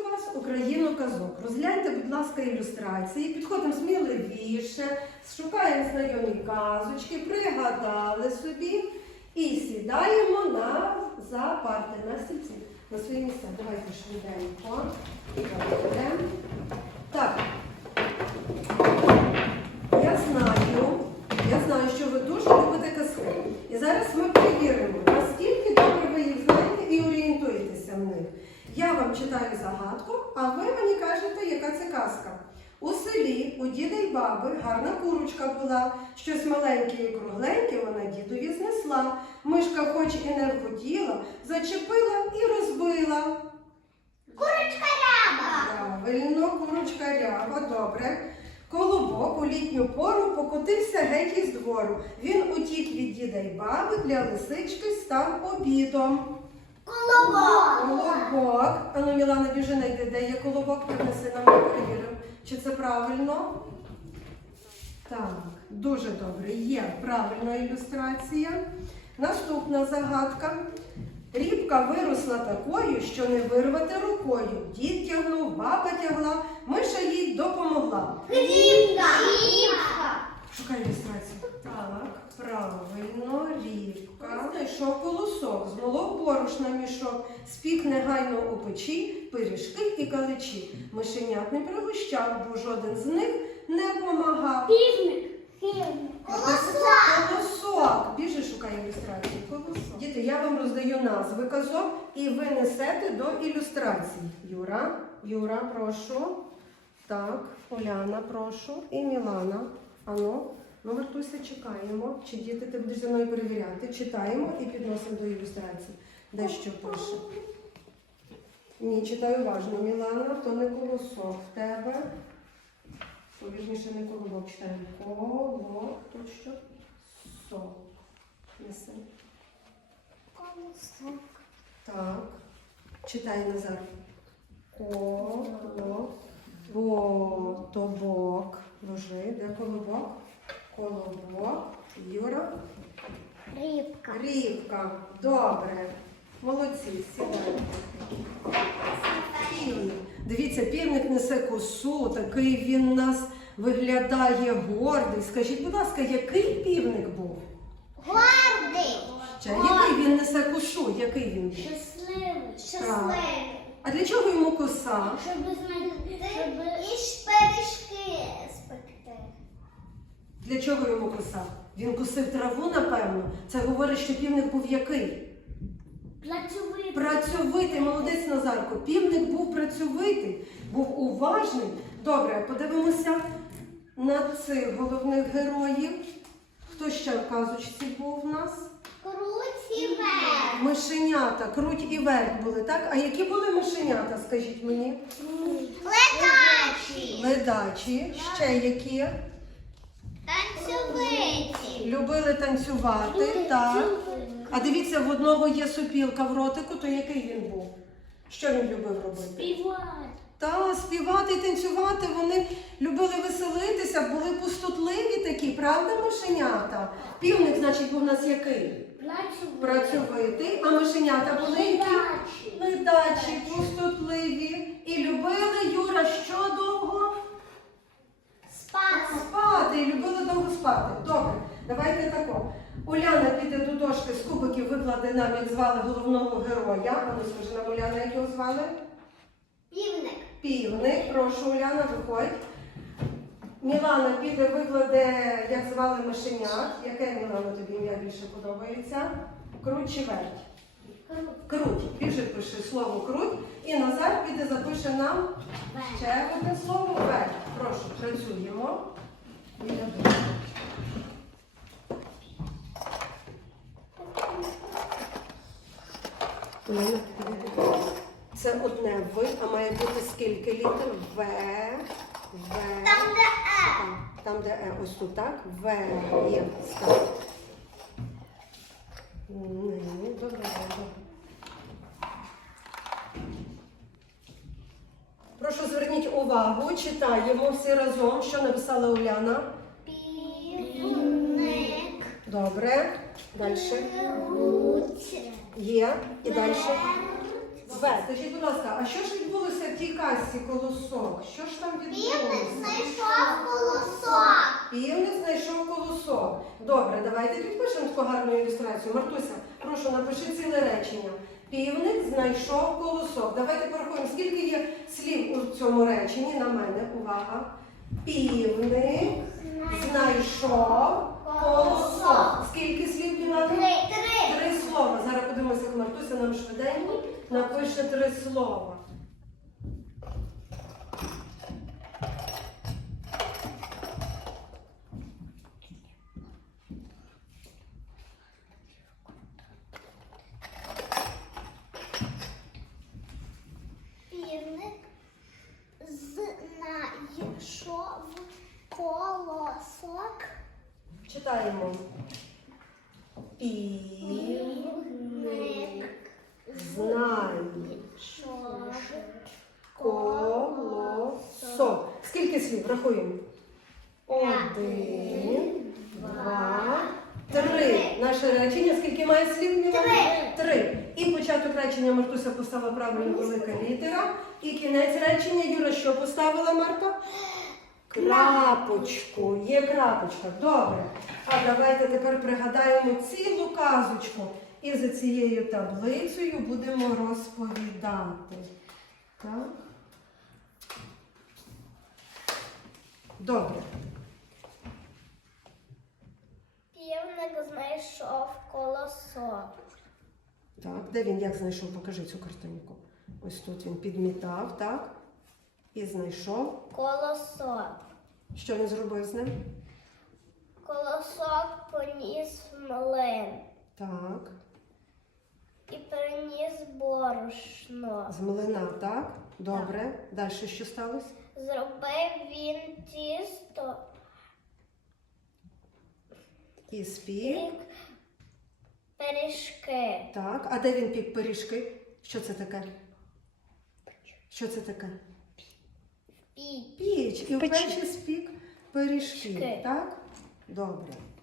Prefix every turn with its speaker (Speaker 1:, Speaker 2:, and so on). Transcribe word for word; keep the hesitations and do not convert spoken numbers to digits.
Speaker 1: вас у країну казок. Розгляньте, будь ласка, ілюстрації. Підходимо сміливіше, шукаємо знайомі казочки, пригадали собі і сідаємо на, за парти, на стільці, на свої місця. Давайте швиденько. Так. Я знаю, я знаю, що ви дуже любите казки. І зараз ми перевіримо, наскільки добре ви їх знаєте і орієнтуєтеся в них. Я вам читаю загадку, а ви мені кажете, яка це казка. У селі у діда й баби гарна курочка була. Щось маленьке і кругленьке вона дідові знесла. Мишка хоч і не вгоділа, зачепила і розбила.
Speaker 2: Курочка ряба.
Speaker 1: Правильно, курочка ряба, добре. Колобок у літню пору покотився геть із двору. Він утік від діда й баби, для лисички став обідом.
Speaker 2: Колобок.
Speaker 1: Колобок. Ану, Мілана, біжи, найди, де є колобок, принеси нам, ми перевіримо, чи це правильно. Так, дуже добре. Є правильна ілюстрація. Наступна загадка. Рібка виросла такою, що не вирвати рукою. Дід тягнув, баба тягла, миша їй допомогла.
Speaker 2: Рібка. Рібка.
Speaker 1: Шукай ілюстрацію. Так, правильно, рібка. Знайшов колосок, змолов борошна мішок, спік негайно у печі, пиріжки і каличі. Мишенят не пригощав, бо жоден з них не помагав.
Speaker 2: Півник.
Speaker 1: Колосок. Колосок. Біжи, шукай ілюстрацію. Колосок. Діти, я вам роздаю назви казок і ви несете до ілюстрацій. Юра, Юра, прошу. Так, Оляна, прошу. І Мілана. Ану, ну, Мартуся, чекаємо. Чи діти, ти будеш зі мною перевіряти? Читаємо і підносимо до ілюстрації. Де що пише? Ні, читай уважно. Мілана, то не колосок в тебе. Повірніше, не колобок читаємо. Коло, тут що? Со. Неси.
Speaker 2: Колосок.
Speaker 1: Так. Читай, Назар. Коло. Бо. Тобок. Ложи. Де колобок? Колобок. Юра.
Speaker 2: Рібка.
Speaker 1: Рібка. Добре. Молодці, сідайте. Півник. Дивіться, півник несе косу, такий він у нас виглядає гордий. Скажіть, будь ласка, який півник був?
Speaker 2: Гордий.
Speaker 1: Ще, який він несе косу? Який він був?
Speaker 2: Щасливий.
Speaker 1: Так.
Speaker 2: Щасливий.
Speaker 1: А для чого йому коса?
Speaker 2: Щоб знайти. Щоб і пиріжки спекти.
Speaker 1: Для чого йому коса? Він косив траву, напевно. Це говорить, що півник був який?
Speaker 2: Працьовитий.
Speaker 1: Працьовитий, молодець Назарко. Півник був працьовитий, був уважний. Добре, подивимося на цих головних героїв. Хто ще в казочці був у нас?
Speaker 2: Круть і верх.
Speaker 1: Мишенята, круть і верх були, так? А які були мишенята, скажіть мені?
Speaker 2: Ледачі.
Speaker 1: Ледачі. Ще які?
Speaker 2: Танцьовиті.
Speaker 1: Любили танцювати, так. А дивіться, в одного є сопілка в ротику, то який він був? Що він любив робити?
Speaker 2: Співати.
Speaker 1: Та, співати і танцювати, вони любили веселитися, були пустотливі такі, правда, мишенята? Півник, значить, був у нас який? Працьовитий. А мишенята були які? Ледачі, пустотливі. І любили, Юра, що довго?
Speaker 2: Спати.
Speaker 1: Спати. І любили довго спати. Добре, давайте тако. Уляна піде до дошки з кубиків, викладе нам, як звали головного героя. А ну скажи нам, Уляна, як його звали?
Speaker 2: Півник.
Speaker 1: Півник. Прошу, Уляна, виходь. Мілана піде, викладе, як звали мишенят. Яке, Мілана, тобі ім'я більше подобається? Круть чи верть? Круть. Більше пиши слово круть. І Назар піде, запише нам ще одне слово верть. Прошу, працюємо. Біля дошки. Це одне В, а має бути скільки літер? В, В.
Speaker 2: Там, де Е.
Speaker 1: Там, де Е. Ось тут, так? В є. Став. Ні, добре, добре. Прошу, зверніть увагу, читаємо всі разом, що написала Уляна.
Speaker 2: Півник.
Speaker 1: Добре. Далі.
Speaker 2: Круть.
Speaker 1: Є. І далі. В. Скажіть, будь ласка, а що ж відбулося в тій казці «Колосок»? Що ж там
Speaker 2: Півник
Speaker 1: відбулося?
Speaker 2: знайшов колосок.
Speaker 1: Півник знайшов колосок. Добре, давайте підпишемо таку гарну ілюстрацію. Мартуся, прошу, напиши ціле речення. Півник знайшов колосок. Давайте порахуємо, скільки є слів у цьому реченні. На мене, увага. Півник знайшов колосок. Скільки слів, Ліна?
Speaker 2: Три. Три.
Speaker 1: Три слова. Зараз подивимося, як Мартуся нам швиденько напише три слова.
Speaker 2: Півник знайшов колосок.
Speaker 1: Читаємо. Півник знайшов колосок. Скільки слів? Рахуємо. Один, два, три. Наше речення скільки має слів? Міла?
Speaker 2: Три.
Speaker 1: Три. І початок речення Мартуся поставила правильно велика літера. І кінець речення Юра що поставила, Марта? Крапочку. Є крапочка. Добре. А давайте тепер пригадаємо цілу казочку. І за цією таблицею будемо розповідати. Так? Добре.
Speaker 2: Півник знайшов колосок.
Speaker 1: Так, де він як знайшов? Покажи цю картинку. Ось тут він підмітав, так? І знайшов.
Speaker 2: Колосок.
Speaker 1: Що він зробив з ним?
Speaker 2: Колосок поніс в млин
Speaker 1: Так.
Speaker 2: і приніс борошно.
Speaker 1: З млина, так? Добре. Далі що сталося?
Speaker 2: Зробив він тісто
Speaker 1: І спік.
Speaker 2: і пиріжки.
Speaker 1: Так. А де він пік пиріжки? Що це таке? Що це таке?
Speaker 2: Піч.
Speaker 1: Піч. І в
Speaker 3: Печі.
Speaker 1: печі спік пиріжки.
Speaker 2: Пиріжки.
Speaker 1: Так? Добре.